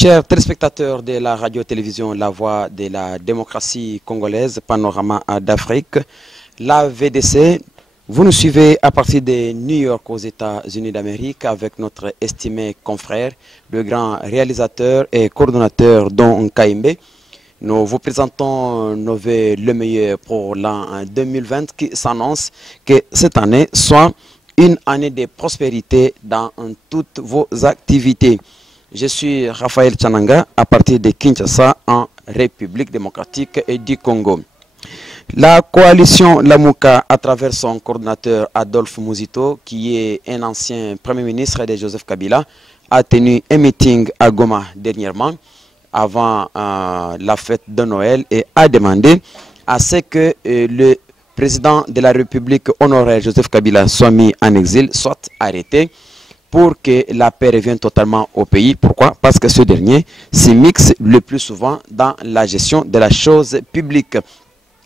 Chers téléspectateurs de la radio-télévision La Voix de la démocratie congolaise, Panorama d'Afrique, la VDC, vous nous suivez à partir de New York aux États-Unis d'Amérique avec notre estimé confrère, le grand réalisateur et coordonnateur Don Kaimbe. Nous vous présentons nos vœux le meilleur pour l'an 2020 qui s'annonce que cette année soit une année de prospérité dans toutes vos activités. Je suis Raphaël Tchananga à partir de Kinshasa en République démocratique du Congo. La coalition Lamuka, à travers son coordinateur Adolphe Muzito, qui est un ancien Premier ministre de Joseph Kabila, a tenu un meeting à Goma dernièrement, avant la fête de Noël, et a demandé à ce que le président de la République honoraire Joseph Kabila soit mis en exil, soit arrêté, pour que la paix revienne totalement au pays. Pourquoi? Parce que ce dernier s'immisce le plus souvent dans la gestion de la chose publique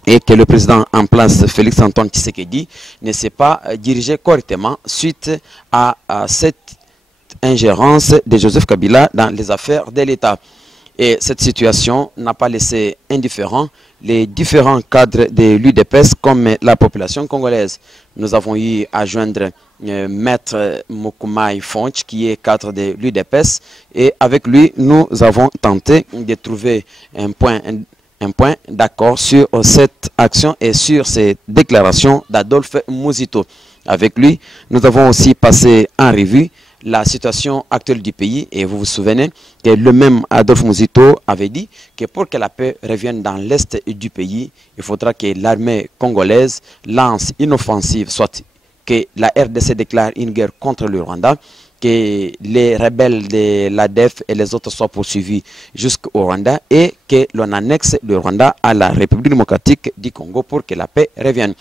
et que le président en place, Félix Antoine Tshisekedi, ne s'est pas dirigé correctement suite à cette ingérence de Joseph Kabila dans les affaires de l'État. Et cette situation n'a pas laissé indifférents les différents cadres de l'UDPS comme la population congolaise. Nous avons eu à joindre Maître Mokumaï Fonch, qui est cadre de l'UDPS, et avec lui, nous avons tenté de trouver un point d'accord sur cette action et sur ces déclarations d'Adolphe Muzito. Avec lui, nous avons aussi passé en revue la situation actuelle du pays, et vous vous souvenez que le même Adolphe Muzito avait dit que pour que la paix revienne dans l'est du pays, il faudra que l'armée congolaise lance une offensive, soit que la RDC déclare une guerre contre le Rwanda, que les rebelles de l'ADF et les autres soient poursuivis jusqu'au Rwanda et que l'on annexe le Rwanda à la République démocratique du Congo pour que la paix revienne.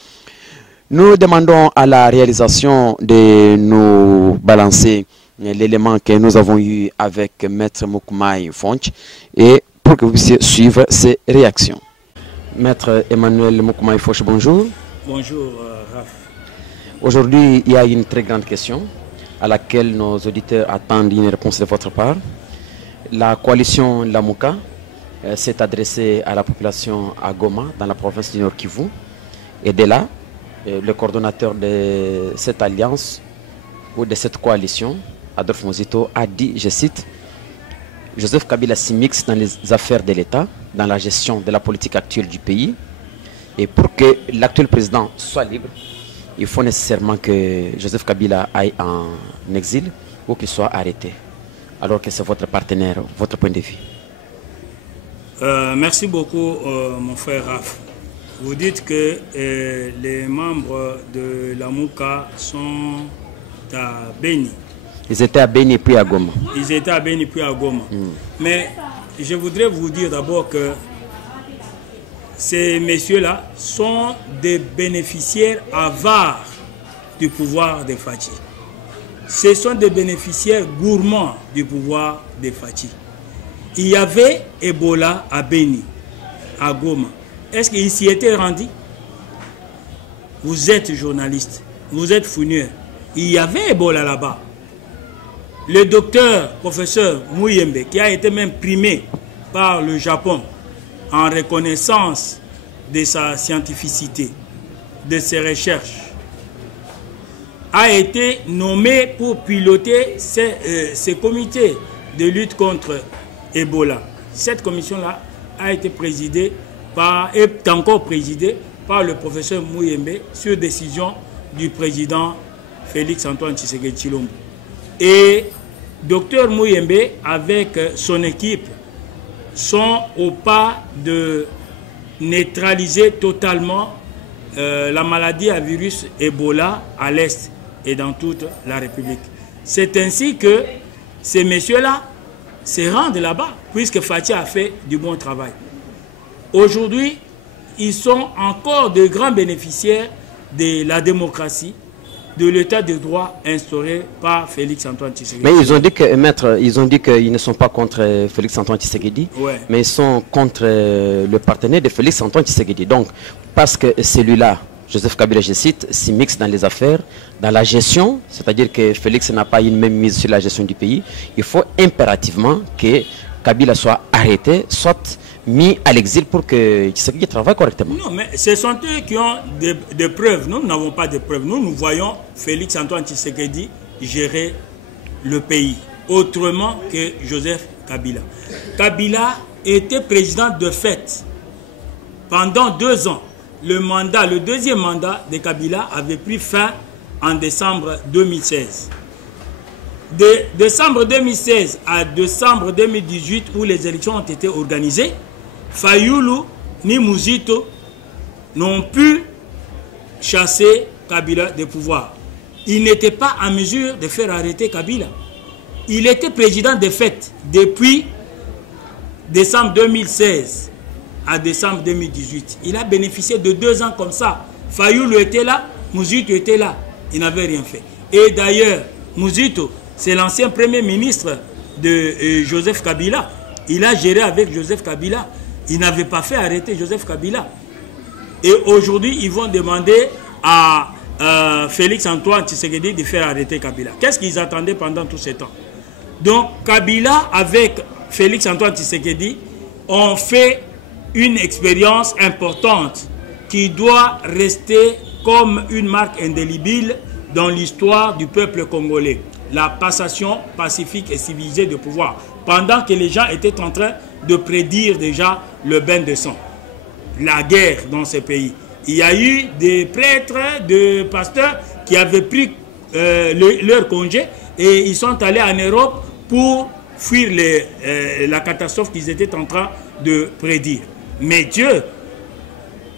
Nous demandons à la réalisation de nous balancer l'élément que nous avons eu avec Maître Mokumaï Fonch et pour que vous puissiez suivre ses réactions. Maître Emmanuel Mokumaï Fonch, bonjour. Bonjour, Raph. Aujourd'hui, il y a une très grande question à laquelle nos auditeurs attendent une réponse de votre part. La coalition Lamuka s'est adressée à la population à Goma, dans la province du Nord Kivu, et de là, le coordonnateur de cette alliance ou de cette coalition, Adolphe Muzito, a dit, je cite, « Joseph Kabila s'immisce dans les affaires de l'État, dans la gestion de la politique actuelle du pays, et pour que l'actuel président soit libre, il faut nécessairement que Joseph Kabila aille en exil ou qu'il soit arrêté. » Alors que c'est votre partenaire, votre point de vue. Merci beaucoup, mon frère Raph. Vous dites que les membres de la Mouka sont à Beni. Ils étaient à Beni puis à Goma. Ils étaient à Beni puis à Goma. Mais je voudrais vous dire d'abord que ces messieurs-là sont des bénéficiaires avares du pouvoir des Fachi. Ce sont des bénéficiaires gourmands du pouvoir des Fachi. Il y avait Ebola à Beni, à Goma. Est-ce qu'il s'y était rendu? Vous êtes journaliste, vous êtes fouinier. Il y avait Ebola là-bas. Le docteur, professeur Muyembe, qui a été même primé par le Japon en reconnaissance de sa scientificité, de ses recherches, a été nommé pour piloter ces comités de lutte contre Ebola. Cette commission-là a été présidée est encore présidé par le professeur Muyembe sur décision du président Félix Antoine Tshisekedi Tshilombo. Et Dr Muyembe avec son équipe sont au pas de neutraliser totalement la maladie à virus Ebola à l'est et dans toute la République. C'est ainsi que ces messieurs-là se rendent là-bas, puisque Fachi a fait du bon travail. Aujourd'hui, ils sont encore de grands bénéficiaires de la démocratie, de l'état de droit instauré par Félix Antoine Tshisekedi. Mais ils ont dit que, maître, ils ont dit qu'ils ne sont pas contre Félix Antoine Tshisekedi, ouais, mais ils sont contre le partenaire de Félix Antoine Tshisekedi. Donc, parce que celui-là, Joseph Kabila, je cite, s'immisce dans les affaires, dans la gestion, c'est-à-dire que Félix n'a pas une même mise sur la gestion du pays, il faut impérativement que Kabila soit arrêté, soit mis à l'exil pour que Tshisekedi travaille correctement. Non, mais ce sont eux qui ont des preuves. Nous n'avons pas de preuves. Nous voyons Félix Antoine Tshisekedi gérer le pays autrement que Joseph Kabila. Kabila était président de fait pendant 2 ans. Le deuxième mandat de Kabila avait pris fin en décembre 2016. De décembre 2016 à décembre 2018, où les élections ont été organisées, Fayulu ni Muzito n'ont pu chasser Kabila des pouvoirs. Ils n'étaient pas en mesure de faire arrêter Kabila. Il était président de fait depuis décembre 2016 à décembre 2018. Il a bénéficié de 2 ans comme ça. Fayulu était là, Muzito était là. Il n'avait rien fait. Et d'ailleurs, Muzito, c'est l'ancien premier ministre de Joseph Kabila. Il a géré avec Joseph Kabila. Il n'avait pas fait arrêter Joseph Kabila. Et aujourd'hui, ils vont demander à Félix Antoine Tshisekedi de faire arrêter Kabila. Qu'est-ce qu'ils attendaient pendant tout ce temps? Donc, Kabila avec Félix Antoine Tshisekedi ont fait une expérience importante qui doit rester comme une marque indélébile dans l'histoire du peuple congolais. La passation pacifique et civilisée de pouvoir, pendant que les gens étaient en train de prédire déjà le bain de sang, la guerre dans ce pays. Il y a eu des prêtres, des pasteurs qui avaient pris leur congé et ils sont allés en Europe pour fuir la catastrophe qu'ils étaient en train de prédire. Mais Dieu,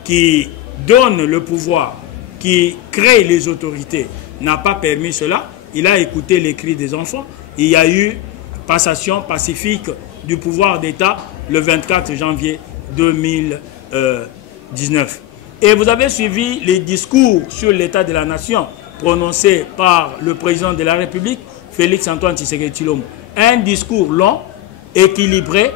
qui donne le pouvoir, qui crée les autorités, n'a pas permis cela. Il a écouté les cris des enfants. Il y a eu passation pacifique du pouvoir d'État le 24 janvier 2019. Et vous avez suivi les discours sur l'état de la nation prononcés par le président de la République, Félix Antoine Tshisekedi Tshilombo. Un discours long, équilibré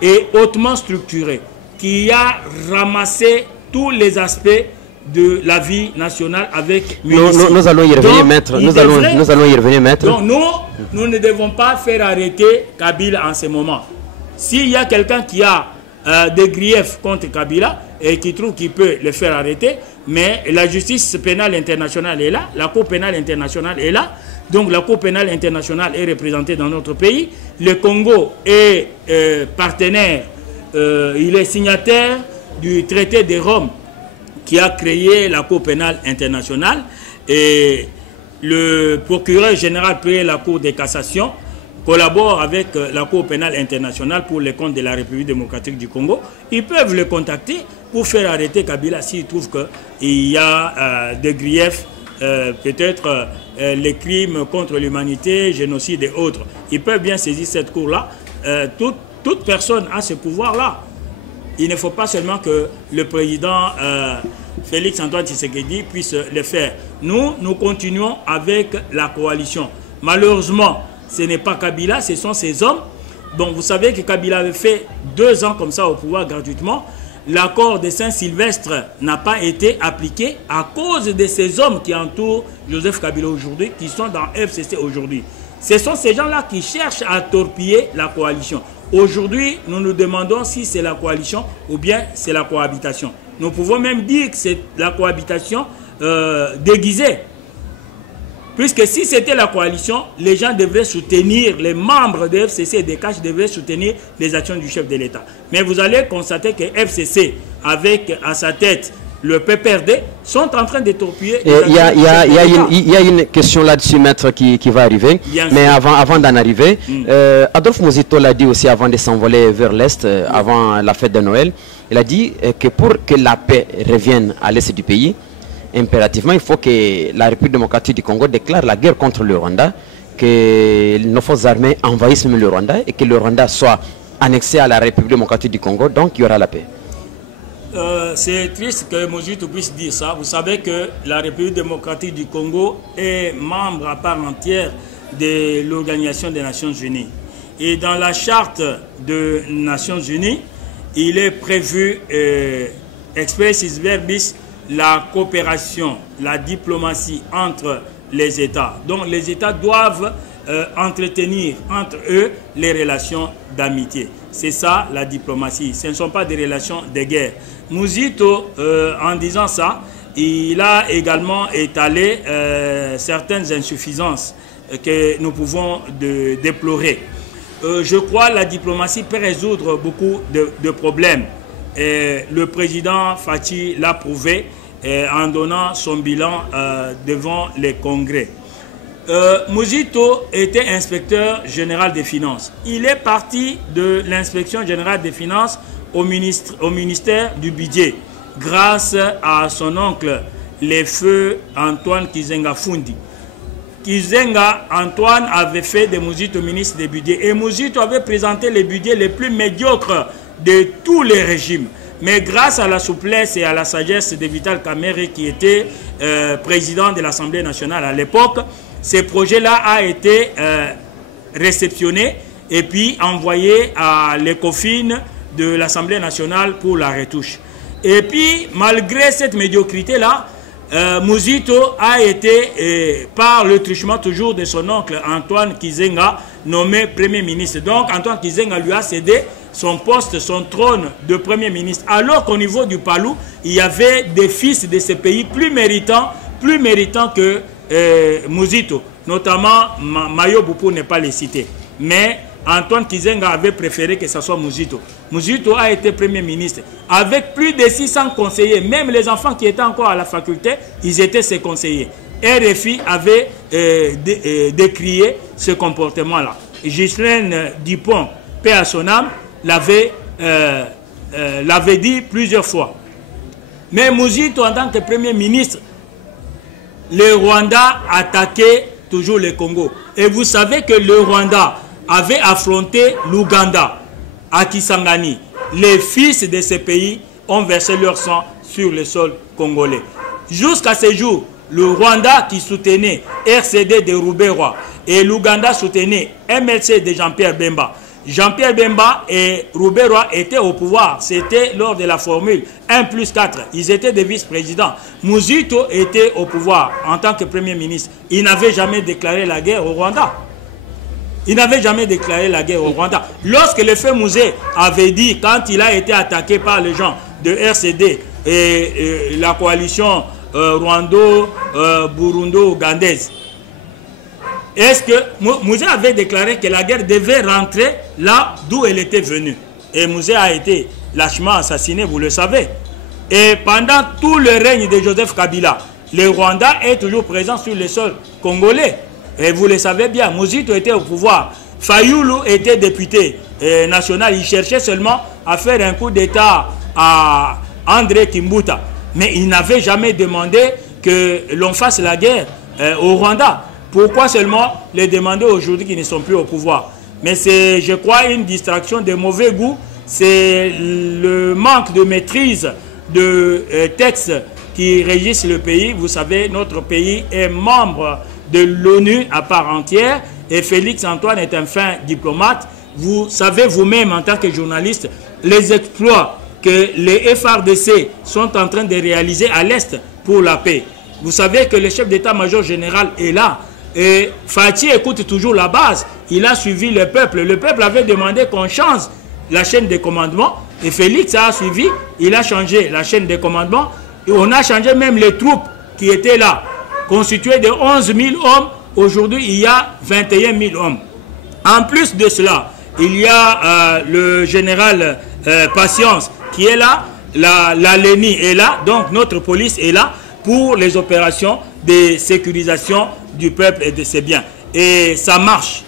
et hautement structuré, qui a ramassé tous les aspects de la vie nationale avec nous allons y revenir, maître. Nous allons y revenir, maître. Donc nous ne devons pas faire arrêter Kabila en ce moment. S'il y a quelqu'un qui a des griefs contre Kabila et qui trouve qu'il peut le faire arrêter, mais la justice pénale internationale est là, la Cour pénale internationale est là, donc la Cour pénale internationale est représentée dans notre pays. Le Congo est partenaire, il est signataire du traité de Rome qui a créé la Cour pénale internationale, et le procureur général de la Cour de cassation collabore avec la Cour pénale internationale pour les comptes de la République démocratique du Congo. Ils peuvent le contacter pour faire arrêter Kabila s'ils trouvent qu'il y a des griefs, peut-être les crimes contre l'humanité, génocide et autres. Ils peuvent bien saisir cette cour-là. Toute personne a ce pouvoir-là. Il ne faut pas seulement que le président Félix Antoine Tshisekedi puisse le faire. Nous continuons avec la coalition. Malheureusement, ce n'est pas Kabila, ce sont ces hommes. Bon, vous savez que Kabila avait fait 2 ans comme ça au pouvoir gratuitement. L'accord de Saint-Sylvestre n'a pas été appliqué à cause de ces hommes qui entourent Joseph Kabila aujourd'hui, qui sont dans FCC aujourd'hui. Ce sont ces gens-là qui cherchent à torpiller la coalition. Aujourd'hui, nous nous demandons si c'est la coalition ou bien c'est la cohabitation. Nous pouvons même dire que c'est la cohabitation déguisée. Puisque si c'était la coalition, les gens devraient soutenir, les membres de FCC et des CACH devraient soutenir les actions du chef de l'État. Mais vous allez constater que FCC, avec à sa tête le PPRD, sont en train de torpiller. Il y a une question là-dessus, maître, qui va arriver. Mais avant d'en arriver, Adolphe Muzito l'a dit aussi avant de s'envoler vers l'Est, avant la fête de Noël. Il a dit que pour que la paix revienne à l'Est du pays, impérativement, il faut que la République démocratique du Congo déclare la guerre contre le Rwanda, que nos forces armées envahissent le Rwanda et que le Rwanda soit annexé à la République démocratique du Congo, donc il y aura la paix. C'est triste que Muzito puisse dire ça. Vous savez que la République démocratique du Congo est membre à part entière de l'Organisation des Nations Unies. Et dans la charte des Nations Unies, il est prévu expressis verbis la coopération, la diplomatie entre les États. Donc les États doivent entretenir entre eux les relations d'amitié. C'est ça la diplomatie, ce ne sont pas des relations de guerre. Mouzito, en disant ça, il a également étalé certaines insuffisances que nous pouvons déplorer. Je crois que la diplomatie peut résoudre beaucoup de problèmes. Le président Fathi l'a prouvé en donnant son bilan devant les congrès. Mouzito était inspecteur général des finances. Il est parti de l'inspection générale des finances au ministère du budget grâce à son oncle, le feu Antoine Kizenga Fundi. Kizenga Antoine avait fait de Mouzito ministre des budgets et Mouzito avait présenté les budgets les plus médiocres de tous les régimes. Mais grâce à la souplesse et à la sagesse de Vital Kamerhe qui était président de l'Assemblée nationale à l'époque, ce projet-là a été réceptionné et puis envoyé à l'ECOFIN de l'Assemblée nationale pour la retouche. Et puis, malgré cette médiocrité-là, Mouzito a été, par le truchement toujours de son oncle Antoine Kizenga, nommé Premier ministre. Donc, Antoine Kizenga lui a cédé son poste, son trône de Premier ministre. Alors qu'au niveau du Palou, il y avait des fils de ces pays plus méritants que Mouzito. Notamment, Mayo Boupou n'est pas les citer. Mais Antoine Kizenga avait préféré que ce soit Mouzito. Mouzito a été Premier ministre avec plus de 600 conseillers. Même les enfants qui étaient encore à la faculté, ils étaient ses conseillers. RFI avait décrié ce comportement-là. Ghislaine Dupont, paix à son âme, l'avait dit plusieurs fois. Mais Mouzito, en tant que Premier ministre, le Rwanda attaquait toujours le Congo. Et vous savez que le Rwanda avait affronté l'Ouganda à Kisangani. Les fils de ces pays ont versé leur sang sur le sol congolais. Jusqu'à ce jour, le Rwanda qui soutenait RCD de Rouberois et l'Ouganda soutenait MLC de Jean-Pierre Bemba. Jean-Pierre Bemba et Rouberois étaient au pouvoir. C'était lors de la formule 1+4. Ils étaient des vice-présidents. Mouzito était au pouvoir en tant que Premier ministre. Il n'avait jamais déclaré la guerre au Rwanda. Il n'avait jamais déclaré la guerre au Rwanda. Lorsque le feu Mouzé avait dit, quand il a été attaqué par les gens de RCD et la coalition rwando-burundo-ougandaise, est-ce que Mouzé avait déclaré que la guerre devait rentrer là d'où elle était venue? Et Mouzé a été lâchement assassiné, vous le savez. Et pendant tout le règne de Joseph Kabila, le Rwanda est toujours présent sur le sol congolais. Et vous le savez bien, Mouzito était au pouvoir. Fayoulou était député national. Il cherchait seulement à faire un coup d'État à André Kimbuta. Mais il n'avait jamais demandé que l'on fasse la guerre au Rwanda. Pourquoi seulement les demander aujourd'hui qui ne sont plus au pouvoir? Mais c'est, je crois, une distraction de mauvais goût. C'est le manque de maîtrise de textes qui régissent le pays. Vous savez, notre pays est membre de l'ONU à part entière et Félix Antoine est un fin diplomate. Vous savez vous-même en tant que journaliste les exploits que les FARDC sont en train de réaliser à l'Est pour la paix. Vous savez que le chef d'état-major général est là. Et Fathi écoute toujours la base. Il a suivi le peuple. Le peuple avait demandé qu'on change la chaîne de commandement. Et Félix a suivi. Il a changé la chaîne de commandement. Et on a changé même les troupes qui étaient là. Constituées de 11 000 hommes. Aujourd'hui, il y a 21 000 hommes. En plus de cela, il y a le général Patience qui est là. La LENI est là. Donc notre police est là pour les opérations de sécurisation du peuple et de ses biens. Et ça marche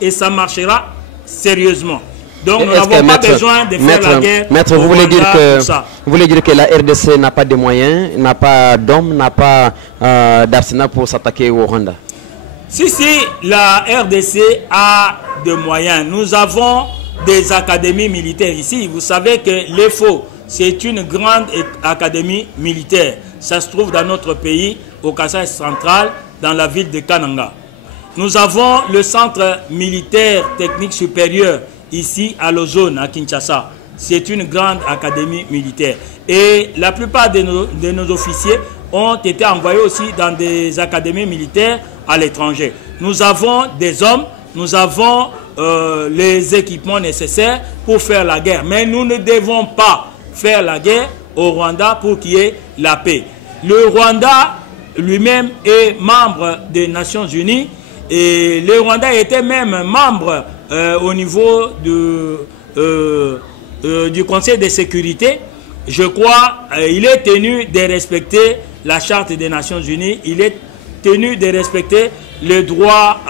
et ça marchera sérieusement. Donc nous n'avons pas besoin de faire la guerre. Maître, vous voulez dire que la RDC n'a pas de moyens, n'a pas d'hommes, n'a pas d'arsenal pour s'attaquer au Rwanda? Si, la RDC a des moyens. Nous avons des académies militaires ici. Vous savez que l'EFO, c'est une grande académie militaire. Ça se trouve dans notre pays, au Kasai central, dans la ville de Kananga. Nous avons le centre militaire technique supérieur ici à l'Ozone, à Kinshasa. C'est une grande académie militaire. Et la plupart de nos officiers ont été envoyés aussi dans des académies militaires à l'étranger. Nous avons des hommes, nous avons les équipements nécessaires pour faire la guerre. Mais nous ne devons pas faire la guerre au Rwanda pour qu'il y ait la paix. Le Rwanda lui-même est membre des Nations Unies et le Rwanda était même membre au niveau du Conseil de sécurité. Je crois il est tenu de respecter la Charte des Nations Unies, il est tenu de respecter le droit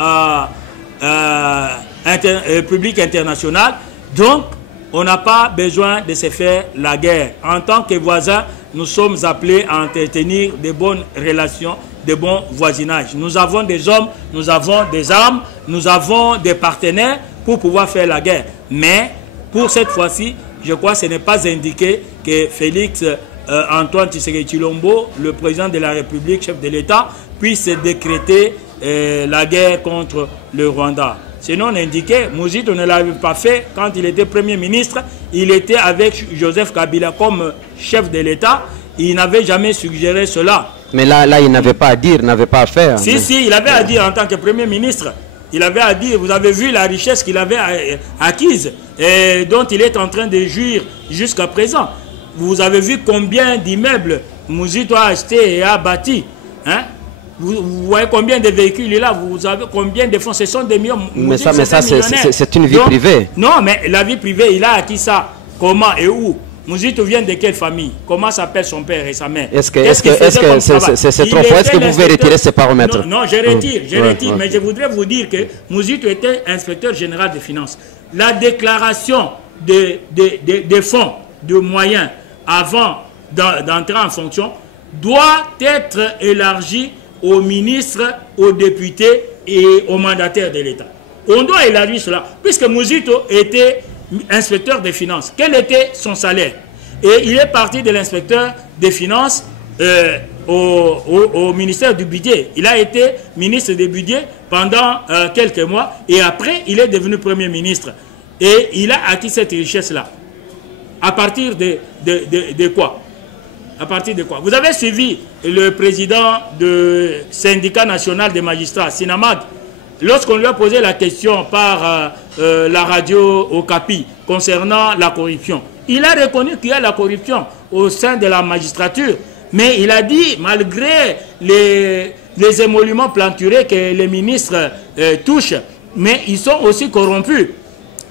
public international. Donc, on n'a pas besoin de se faire la guerre. En tant que voisins, nous sommes appelés à entretenir de bonnes relations, de bons voisinages. Nous avons des hommes, nous avons des armes, nous avons des partenaires pour pouvoir faire la guerre. Mais, pour cette fois-ci, je crois que ce n'est pas indiqué que Félix Antoine Tshisekedi Tshilombo, le président de la République, chef de l'État, puisse décréter la guerre contre le Rwanda. Sinon, on indiquait, Mouzito ne l'avait pas fait quand il était Premier ministre. Il était avec Joseph Kabila comme chef de l'État. Il n'avait jamais suggéré cela. Mais là il n'avait pas à dire, n'avait pas à faire. Si, si, il avait à dire en tant que Premier ministre. Il avait à dire, vous avez vu la richesse qu'il avait acquise et dont il est en train de jouir jusqu'à présent. Vous avez vu combien d'immeubles Mouzito a acheté et a bâti. Hein? Vous voyez combien de véhicules il est là, vous savez combien de fonds, ce sont des millions. Mais ça c'est une vie privée. Non, mais la vie privée, il a acquis ça. Comment et où? Mouzito vient de quelle famille? Comment s'appelle son père et sa mère? Est-ce que c'est trop fort? Est-ce que vous pouvez retirer ces paramètres? Non, je retire, mais je voudrais vous dire que Mouzito était inspecteur général des finances. La déclaration des fonds, de moyens, avant d'entrer en fonction, doit être élargie aux ministres, aux députés et aux mandataires de l'État. On doit élargir cela, puisque Mouzito était inspecteur des finances. Quel était son salaire? Et il est parti de l'inspecteur des finances au ministère du budget. Il a été ministre du budget pendant quelques mois et après il est devenu Premier ministre. Et il a acquis cette richesse-là. À partir de quoi? À partir de quoi? Vous avez suivi le président du syndicat national des magistrats, Sinamag, lorsqu'on lui a posé la question par la radio Okapi concernant la corruption. Il a reconnu qu'il y a la corruption au sein de la magistrature, mais il a dit, malgré les émoluments planturés que les ministres touchent, mais ils sont aussi corrompus.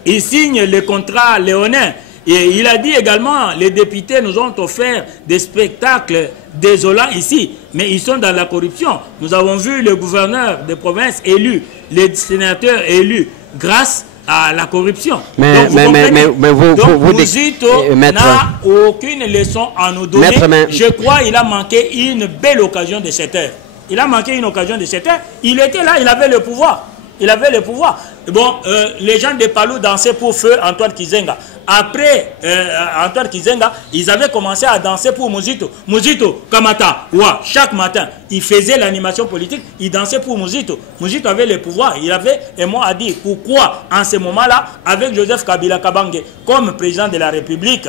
Ils signent les contrats léonins. Et il a dit également, les députés nous ont offert des spectacles désolants ici, mais ils sont dans la corruption. Nous avons vu le gouverneur de province élu, les sénateurs élus, grâce à la corruption. Mais Mouzito n'a aucune leçon à nous donner. Je crois qu'il a manqué une belle occasion de cette heure. Il a manqué une occasion de cette heure. Il était là, il avait le pouvoir. Il avait le pouvoir. Bon, les gens de Palou dansaient pour feu Antoine Kizenga. Après Antoine Kizenga, ils avaient commencé à danser pour Mouzito. Mouzito, Kamata, Ouah, chaque matin, il faisait l'animation politique, il dansait pour Mouzito. Mouzito avait le pouvoir, il avait un mot à dire. Pourquoi, en ce moment-là, avec Joseph Kabila Kabange comme président de la République,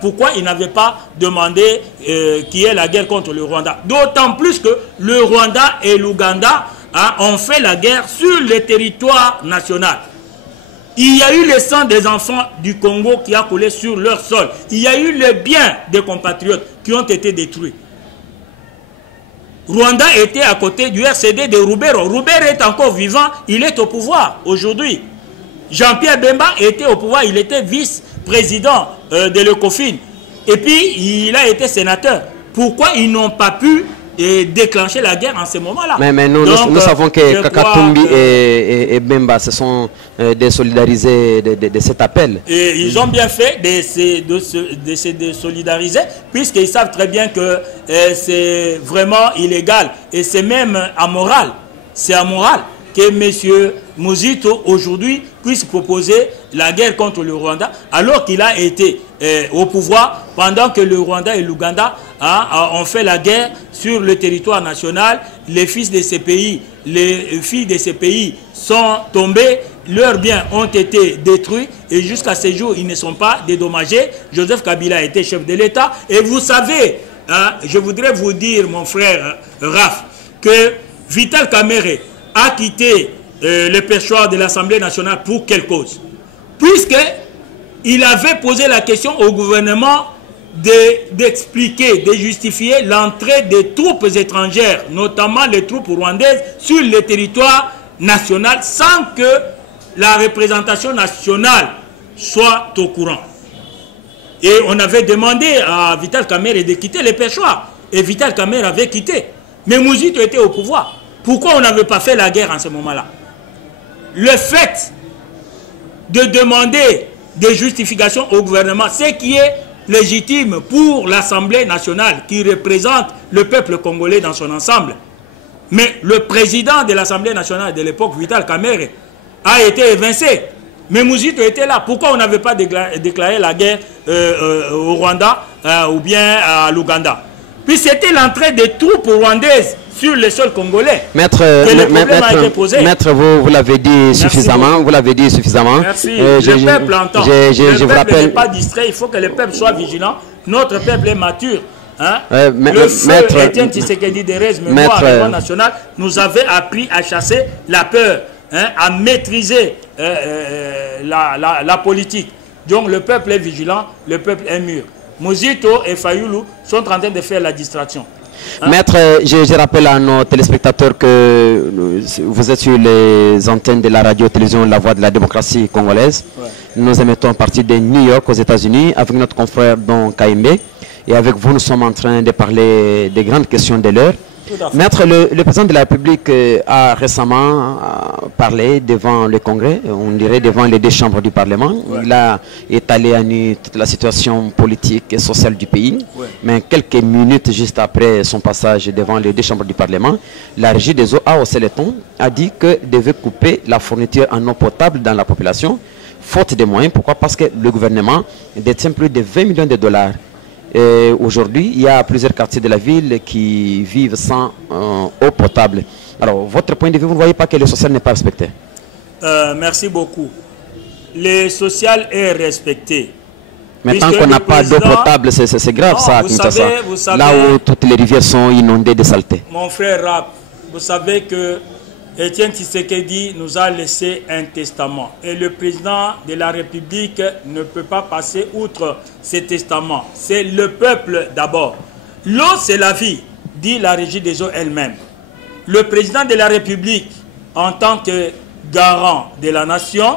pourquoi il n'avait pas demandé qu'il y ait la guerre contre le Rwanda? D'autant plus que le Rwanda et l'Ouganda ont fait la guerre sur le territoire national. Il y a eu le sang des enfants du Congo qui a coulé sur leur sol. Il y a eu les biens des compatriotes qui ont été détruits. Rwanda était à côté du RCD de Rubero. Rubero est encore vivant, il est au pouvoir aujourd'hui. Jean-Pierre Bemba était au pouvoir, il était vice-président de l'ECOFIN. Et puis, il a été sénateur. Pourquoi ils n'ont pas pu déclencher la guerre en ce moment-là? Mais nous savons que Katumbi et Bemba se sont désolidarisés de cet appel. Et ils ont bien fait de se désolidariser, puisqu'ils savent très bien que c'est vraiment illégal et c'est même amoral. C'est amoral que M. Mouzito aujourd'hui puisse proposer la guerre contre le Rwanda alors qu'il a été au pouvoir pendant que le Rwanda et l'Ouganda ont fait la guerre sur le territoire national. Les fils de ces pays, les filles de ces pays sont tombés, leurs biens ont été détruits et jusqu'à ce jour ils ne sont pas dédommagés. Joseph Kabila était chef de l'État et vous savez, je voudrais vous dire mon frère Raph, que Vital Kamerhe a quitté le perchoir de l'Assemblée nationale pour quelle cause? Puisqu'il avait posé la question au gouvernement d'expliquer, de justifier l'entrée des troupes étrangères, notamment les troupes rwandaises, sur le territoire national sans que la représentation nationale soit au courant. Et on avait demandé à Vital Kamerhe de quitter le perchoir. Et Vital Kamerhe avait quitté. Mais Muzito était au pouvoir. Pourquoi on n'avait pas fait la guerre en ce moment-là? Le fait de demander des justifications au gouvernement, ce qui est légitime pour l'Assemblée nationale qui représente le peuple congolais dans son ensemble. Mais le président de l'Assemblée nationale de l'époque, Vital Kamerhe, a été évincé. Mais Muzito était là. Pourquoi on n'avait pas déclaré la guerre au Rwanda ou bien à l'Ouganda? Puis c'était l'entrée des troupes rwandaises sur le sol congolais. Maître, vous l'avez dit suffisamment. Vous l'avez dit suffisamment. Merci. Le peuple entend. Le peuple n'est pas distrait. Il faut que le peuple soit vigilant. Notre peuple est mature. Hein? Le feu Étienne Tshisekedi Derez, mémoire nationale, nous avait appris à chasser la peur, hein, à maîtriser la politique. Donc le peuple est vigilant, le peuple est mûr. Muzito et Fayulu sont en train de faire la distraction. Hein? Maître, je rappelle à nos téléspectateurs que vous êtes sur les antennes de la radio-télévision La Voix de la démocratie congolaise. Ouais. Nous émettons à partir de New York aux États-Unis avec notre confrère Don Kaimbe. Et avec vous, nous sommes en train de parler des grandes questions de l'heure. Maître, le président de la République a récemment parlé devant le Congrès, on dirait devant les deux chambres du Parlement. Ouais. Il a étalé à nu toute la situation politique et sociale du pays. Ouais. Mais quelques minutes juste après son passage devant les deux chambres du Parlement, la régie des eaux a haussé le ton, a dit que devait couper la fourniture en eau potable dans la population, faute de moyens. Pourquoi? Parce que le gouvernement détient plus de 20 millions de dollars. Aujourd'hui, il y a plusieurs quartiers de la ville qui vivent sans eau potable. Alors, votre point de vue, vous ne voyez pas que le social n'est pas respecté? Merci beaucoup. Le social est respecté. Mais tant qu'on n'a pas d'eau potable, c'est grave. Non, ça, vous savez, là où toutes les rivières sont inondées de saleté. Mon frère Rap, vous savez que Étienne Tshisekedi nous a laissé un testament. Et le président de la République ne peut pas passer outre ce testament. C'est le peuple d'abord. L'eau, c'est la vie, dit la régie des eaux elle-même. Le président de la République, en tant que garant de la nation,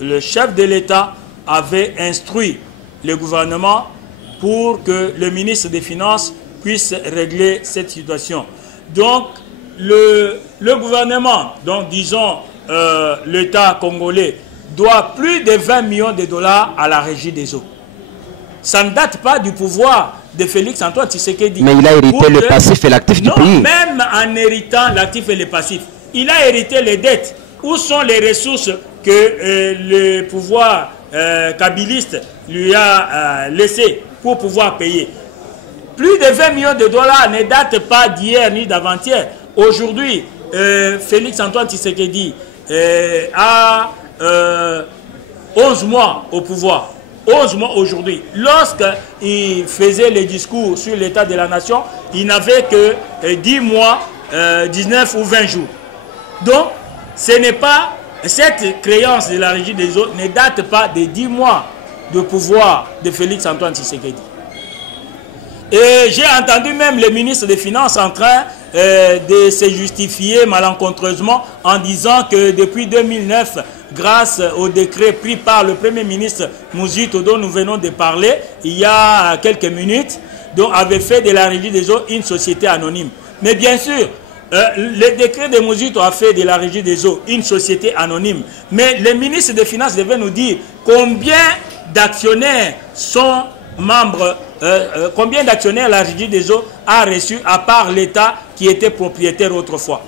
le chef de l'État avait instruit le gouvernement pour que le ministre des Finances puisse régler cette situation. Donc, le gouvernement, donc disons l'État congolais, doit plus de 20 millions de dollars à la régie des eaux. Ça ne date pas du pouvoir de Félix Antoine Tshisekedi. Mais il a hérité le passif et l'actif du pays. Même en héritant l'actif et le passif, il a hérité les dettes. Où sont les ressources que le pouvoir kabiliste lui a laissées pour pouvoir payer? Plus de 20 millions de dollars ne datent pas d'hier ni d'avant-hier. Aujourd'hui, Félix Antoine Tshisekedi a 11 mois au pouvoir. 11 mois aujourd'hui. Lorsqu'il faisait les discours sur l'état de la nation, il n'avait que 10 mois, 19 ou 20 jours. Donc, ce n'est pas, cette créance de la régie des eaux ne date pas des 10 mois de pouvoir de Félix Antoine Tshisekedi. Et j'ai entendu même le ministre des Finances en train de se justifier malencontreusement en disant que depuis 2009, grâce au décret pris par le Premier ministre Muzito dont nous venons de parler il y a quelques minutes, dont avait fait de la régie des eaux une société anonyme. Mais bien sûr, le décret de Muzito a fait de la régie des eaux une société anonyme. Mais le ministre des Finances devait nous dire combien d'actionnaires sont membres, combien d'actionnaires la régie des eaux a reçu à part l'État qui était propriétaire autrefois.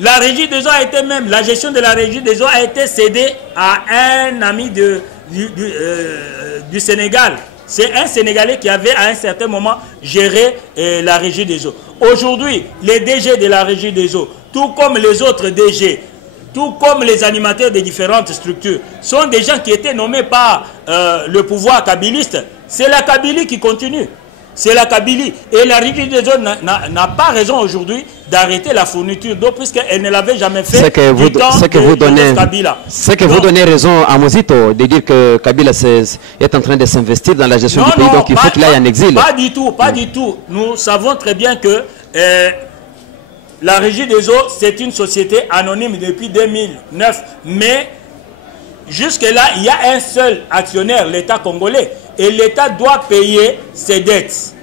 La régie des eaux a été même, la gestion de la régie des eaux a été cédée à un ami du Sénégal. C'est un Sénégalais qui avait à un certain moment géré la régie des eaux. Aujourd'hui, les DG de la régie des eaux, tout comme les autres DG, tout comme les animateurs des différentes structures, sont des gens qui étaient nommés par le pouvoir kabiliste. C'est la Kabylie qui continue. C'est la Kabylie. Et la Régie des eaux n'a pas raison aujourd'hui d'arrêter la fourniture d'eau puisqu'elle ne l'avait jamais fait du temps de Kabila. C'est que vous donnez raison à Mozito de dire que Kabila est en train de s'investir dans la gestion du pays, donc il faut qu'il aille en exil. Pas du tout, pas du tout. Nous savons très bien que la Régie des eaux, c'est une société anonyme depuis 2009. Mais jusque-là, il y a un seul actionnaire, l'État congolais. Et l'État doit payer ses dettes.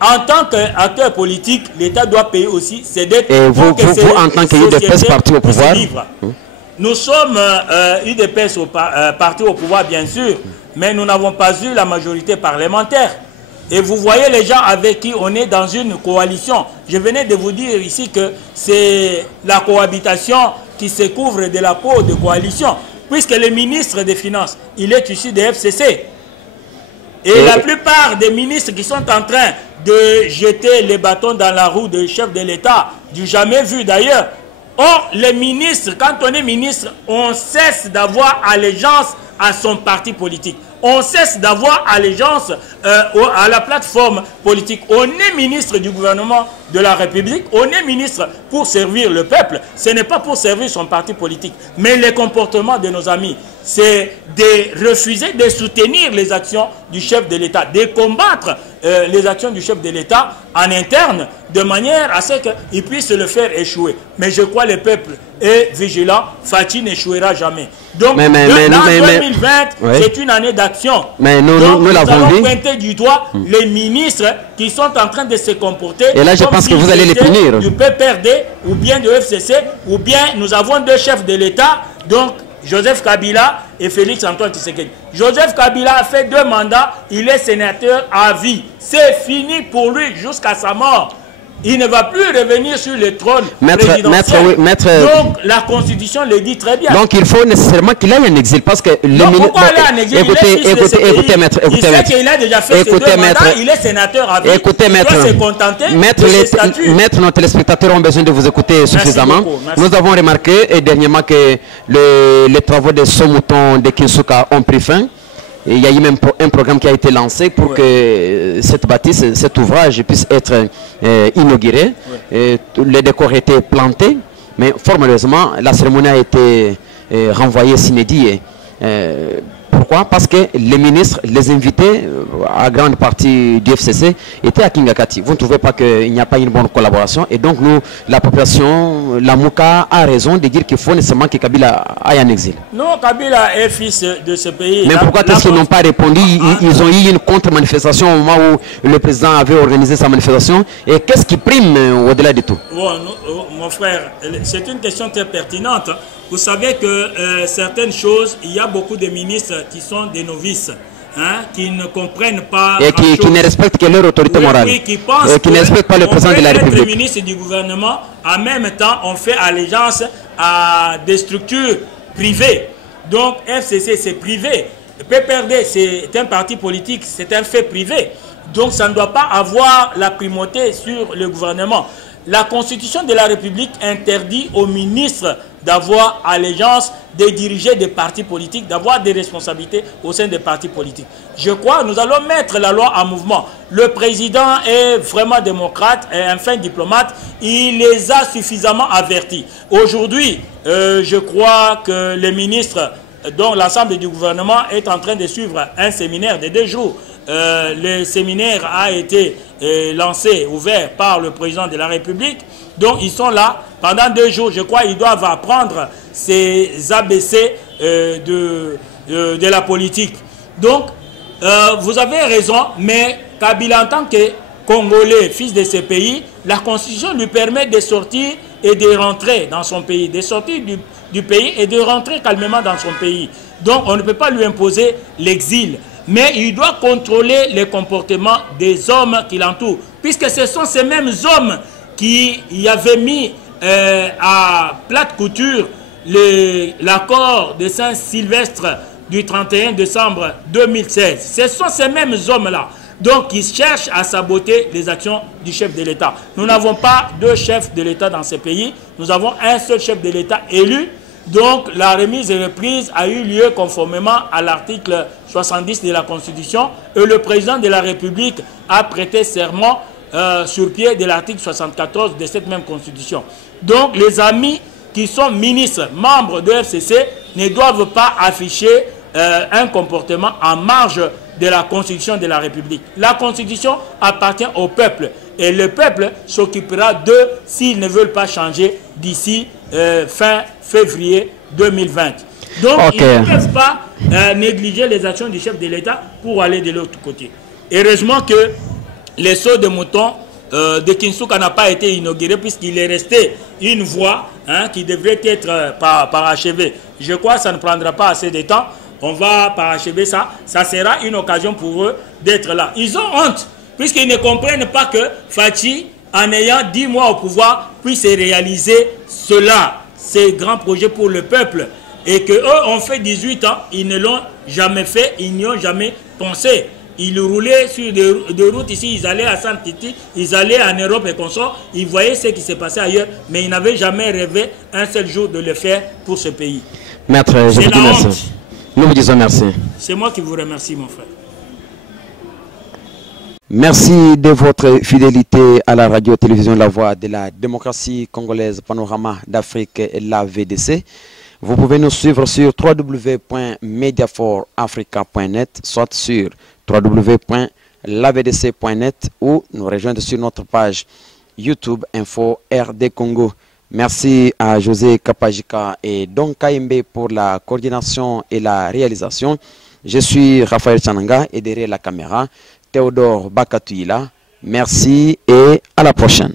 En tant qu'acteur politique, l'État doit payer aussi ses dettes. Et vous en tant qu'UDPS parti au pouvoir, nous sommes UDPS parti au pouvoir, bien sûr, mais nous n'avons pas eu la majorité parlementaire. Et vous voyez les gens avec qui on est dans une coalition. Je venais de vous dire ici que c'est la cohabitation qui se couvre de la peau de coalition, puisque le ministre des Finances, il est issu des FCC. Et la plupart des ministres qui sont en train de jeter les bâtons dans la roue des chefs de l'État, du jamais vu d'ailleurs. Or, les ministres, quand on est ministre, on cesse d'avoir allégeance à son parti politique. On cesse d'avoir allégeance à la plateforme politique. On est ministre du gouvernement de la République, on est ministre pour servir le peuple. Ce n'est pas pour servir son parti politique. Mais les comportements de nos amis, c'est de refuser de soutenir les actions du chef de l'État, de combattre les actions du chef de l'État en interne, de manière à ce qu'il puisse le faire échouer. Mais je crois que le peuple est vigilant, Faty n'échouera jamais. Donc, l'an 2020, c'est une année d'action. Mais nous l'avons vu. Nous allons pointer du doigt les ministres qui sont en train de se comporter. Et là, je pense que vous allez les punir. Du PPRD ou bien du FCC, ou bien nous avons deux chefs de l'État, donc Joseph Kabila et Félix Antoine Tshisekedi. Joseph Kabila a fait 2 mandats, il est sénateur à vie. C'est fini pour lui jusqu'à sa mort. Il ne va plus revenir sur le trône présidentiel. Donc la Constitution le dit très bien. Donc il faut nécessairement qu'il aille en exil parce que le pourquoi aller en exil? Écoutez, maître. Il sait qu'il a déjà fait ses 2 mandats, il est sénateur à vie. Écoutez, maître. Il doit se contenter de ses statuts. Maître, nos téléspectateurs ont besoin de vous écouter suffisamment. Nous avons remarqué dernièrement que les travaux de ce mouton de Kinsuka ont pris fin. Et il y a eu même un programme qui a été lancé pour que cette bâtisse, cet ouvrage puisse être inauguré. Le décor était planté, mais fort malheureusement, la cérémonie a été renvoyée sine die. Pourquoi? Parce que les ministres, les invités, à grande partie du FCC, étaient à Kingakati. Vous ne trouvez pas qu'il n'y a pas une bonne collaboration? Et donc, nous, la population, la Mouka a raison de dire qu'il faut nécessairement que Kabila aille en exil. Non, Kabila est fils de ce pays. Mais pourquoi est-ce qu'ils n'ont pas répondu? Ils ont eu une contre-manifestation au moment où le président avait organisé sa manifestation. Et qu'est-ce qui prime au-delà de tout? Bon, mon frère, c'est une question très pertinente. Vous savez que certaines choses, il y a beaucoup de ministres qui sont des novices, hein, qui ne comprennent pas... Et qui ne respectent que leur autorité morale. Oui, qui pensent qui ne respectent pas le président de la République. On peut être ministre du gouvernement, en même temps, on fait allégeance à des structures privées. Donc, FCC, c'est privé. PPRD, c'est un parti politique, c'est un fait privé. Donc, ça ne doit pas avoir la primauté sur le gouvernement. La Constitution de la République interdit aux ministres d'avoir allégeance, de diriger des partis politiques, d'avoir des responsabilités au sein des partis politiques. Je crois que nous allons mettre la loi en mouvement. Le président est vraiment démocrate et un fin diplomate. Il les a suffisamment avertis. Aujourd'hui, je crois que les ministres, dont l'Assemblée du gouvernement, est en train de suivre un séminaire de 2 jours. Le séminaire a été lancé, ouvert par le président de la République. Donc ils sont là pendant 2 jours. Je crois qu'ils doivent apprendre ces ABC de la politique. Donc vous avez raison, mais Kabila en tant que Congolais, fils de ce pays, la Constitution lui permet de sortir et de rentrer dans son pays, de sortir du pays et de rentrer calmement dans son pays. Donc on ne peut pas lui imposer l'exil. Mais il doit contrôler les comportements des hommes qui l'entourent. Puisque ce sont ces mêmes hommes qui y avaient mis à plate couture l'accord de Saint-Sylvestre du 31 décembre 2016. Ce sont ces mêmes hommes-là. Donc, qui cherchent à saboter les actions du chef de l'État. Nous n'avons pas 2 chefs de l'État dans ce pays. Nous avons un seul chef de l'État élu. Donc la remise et reprise a eu lieu conformément à l'article 70 de la Constitution et le président de la République a prêté serment sur pied de l'article 74 de cette même Constitution. Donc les amis qui sont ministres, membres de FCC, ne doivent pas afficher un comportement en marge de la Constitution de la République. La Constitution appartient au peuple et le peuple s'occupera d'eux s'ils ne veulent pas changer d'ici fin février 2020. Donc ils ne peuvent pas négliger les actions du chef de l'État pour aller de l'autre côté. Heureusement que les sauts de mouton de Kinsuka n'a pas été inauguré puisqu'il est resté une voie qui devrait être parachevée. Je crois que ça ne prendra pas assez de temps. On va parachever ça. Ça sera une occasion pour eux d'être là. Ils ont honte puisqu'ils ne comprennent pas que Fachi, en ayant 10 mois au pouvoir, puisse réaliser cela, ces grands projets pour le peuple. Et qu'eux ont fait 18 ans, ils ne l'ont jamais fait, ils n'y ont jamais pensé. Ils roulaient sur des routes ici, ils allaient à Santiti, ils allaient en Europe et consorts, ils voyaient ce qui s'est passé ailleurs, mais ils n'avaient jamais rêvé un seul jour de le faire pour ce pays. Maître, je vous dis merci. Nous vous disons merci. C'est moi qui vous remercie, mon frère. Merci de votre fidélité à la radio-télévision La Voix de la démocratie congolaise, Panorama d'Afrique et la VDC. Vous pouvez nous suivre sur www.mediaforafrica.net, soit sur www.lavdc.net ou nous rejoindre sur notre page YouTube Info RD Congo. Merci à José Kapajika et Don Kaimbe pour la coordination et la réalisation. Je suis Raphaël Chananga et derrière la caméra, Théodore Bakatuila. Merci et à la prochaine.